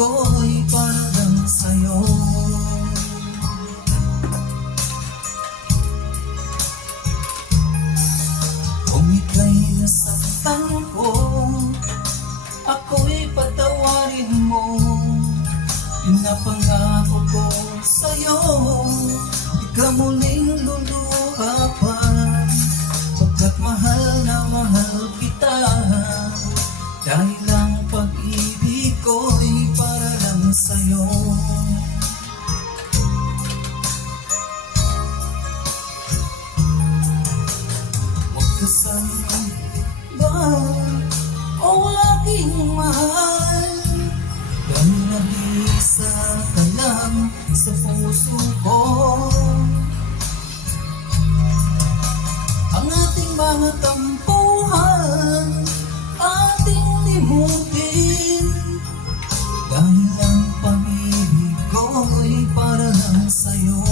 ko'y para lang sa'yo. Kung ika'y nasaktan ko, ako'y patawarin mo. Pinapangako ko sa'yo, di ka muling luluha pa. Pagkat mahal na mahal kita, dahil ang pag-ibig ko'y para lang sa'yo. Huwag ka sanang ba o aking mahal, dahil nag-iisa ka lang sa puso ko. Ang ating mga tampuhan, ating limutin, dahil ang pag-ibig ko'y para lang sa'yo.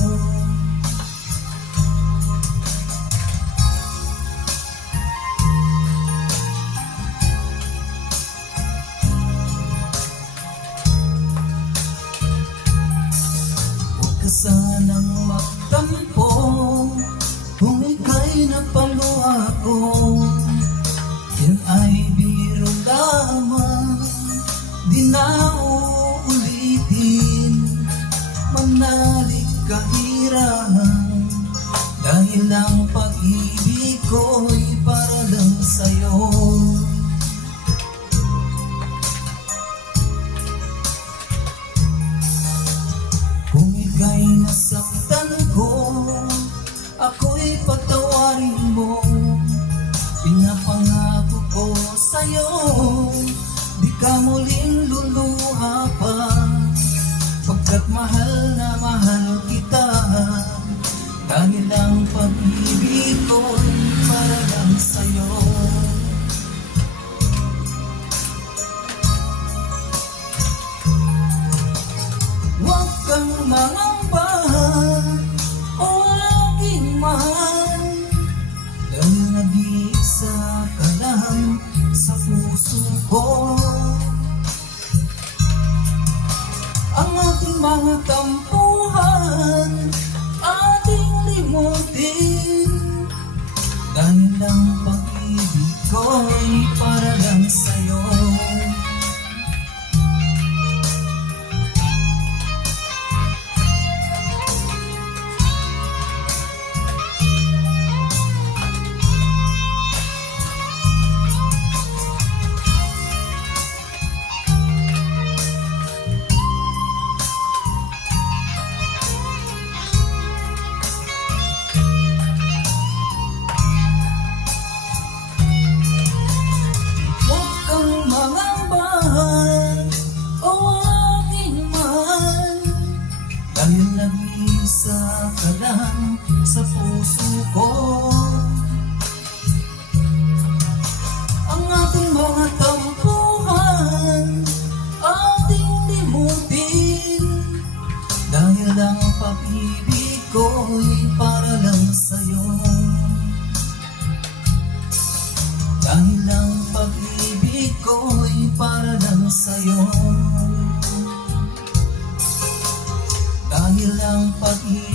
Huwag ka sanang magtampo kung ika'y napaluha ko. Yan ay biro lamang, di na uulitin. Manalig kahirang, dahil ang pag-ibig ko'y para lang sa'yo. Kung ika'y nasaktan ko, ako'y patawarin mo. Pinapangako ko sa'yo, di ka muling luluha pa. Pagkat mahal na mahal kita, dahil ang pag-ibig ko'y para lang sa'yo. Huwag kang mangamba o aking mahal, dahil nag-iisa ka lang sa puso ko. Ang ating mga tampuhan, ating limutin, dahil ang pag-ibig ko'y para lang sa'yo. Dahil nag-iisa ka lang sa puso ko. Ang ating mga tampuhan, ating limutin, dahil ang pag-ibig ko'y para lang sa'yo. Dahil ang pag-ibig ko'y para lang sa'yo. Dahil ang pag-ibig